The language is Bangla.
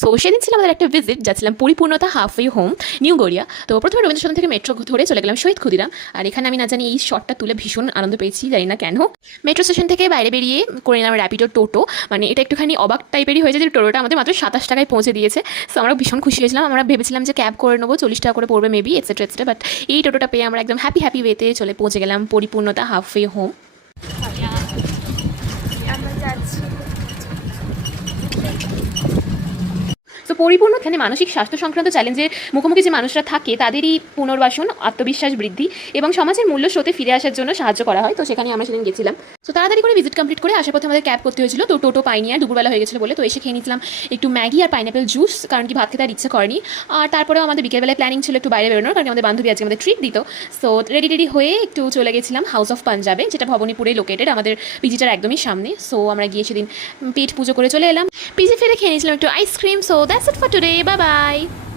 সো সেদিন ছিল আমাদের একটা ভিজিট, যাচ্ছিলাম পরিপূর্ণতা হাফওয়ে হোম, নিউ গড়িয়া। তো প্রথমে রবীন্দ্র সদন থেকে মেট্রো ধরে চলে গেলাম শহীদ ক্ষুদিরাম। আর এখানে আমি না জানি এই শটটা তুলে ভীষণ আনন্দ পেয়েছি, জানি না কেন। মেট্রো স্টেশন থেকে বাইরে বেরিয়ে করে নিলাম র্যাপিডো টোটো। মানে এটা একটুখানি অবাক টাইপেরই হয়েছে যে টোটোটা আমাদের মাত্র 27 টাকায় পৌঁছে দিয়েছে। সো আমরা ভীষণ খুশি হয়েছিলাম। আমরা ভেবেছিলাম যে ক্যাব করে নেবো, 40 টাকা করে পড়বে মেবি, এটসেট্রা এটসেট্রা। বাট এই টোটোটা পেয়ে আমরা একদম হ্যাপি ওয়েতে চলে পৌঁছে গেলাম পরিপূর্ণতা হাফওয়ে হোম। আমরা যাচ্ছি। তো পরিপূর্ণ এখানে মানসিক স্বাস্থ্য সংক্রান্ত চ্যালেঞ্জের মুখোমুখি যে মানুষরা থাকে তাদেরই পুনর্বাসন, আত্মবিশ্বাস বৃদ্ধি এবং সমাজের মূল্য স্রোতে ফিরে আসার জন্য সাহায্য করা হয়। তো সেখানে আমরা সেদিন গেছিলাম। তো তাড়াতাড়ি করে ভিজিট কমপ্লিট করে আসার পথে আমাদের ক্যাব করতে হয়েছিল। তো টোটো পাইনি, আর দুপুরবেলা হয়ে গেছিলো বলে তো এসে খেয়ে নিয়েছিলাম একটু ম্যাগি আর পাইনাপেল জুস, কারণ কি ভাত খেতে আর ইচ্ছে করেনি। আর তারপরেও আমাদের বিকেলবেলায় প্ল্যানিং ছিল একটু বাইরে বেরোনোর, কারণ আমাদের বান্ধবী আজকে আমাদের ট্রিট দিত। সো রেডি হয়ে একটু চলে গেছিলাম হাউস অফ পাঞ্জাবে, যেটা ভবনীপুরে লোকেটেড, আমাদের পিজিটার একদমই সামনে। সো আমরা গিয়ে সেদিন পেট পুজো করে চলে এলাম। পিজি ফিরে খেয়ে নিয়েছিলাম একটু ice cream. So that's it for today, bye bye.